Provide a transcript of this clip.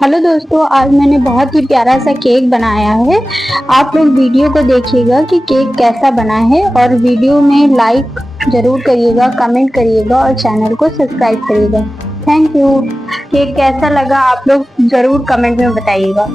Hello दोस्तों, आज मैंने बहुत ही प्यारा सा केक बनाया है। आप लोग वीडियो को देखिएगा कि केक कैसा बना है और वीडियो में लाइक जरूर करिएगा, कमेंट करिएगा और चैनल को सब्सक्राइब करिएगा। Thank you. केक कैसा लगा आप लोग जरूर कमेंट में बताइएगा।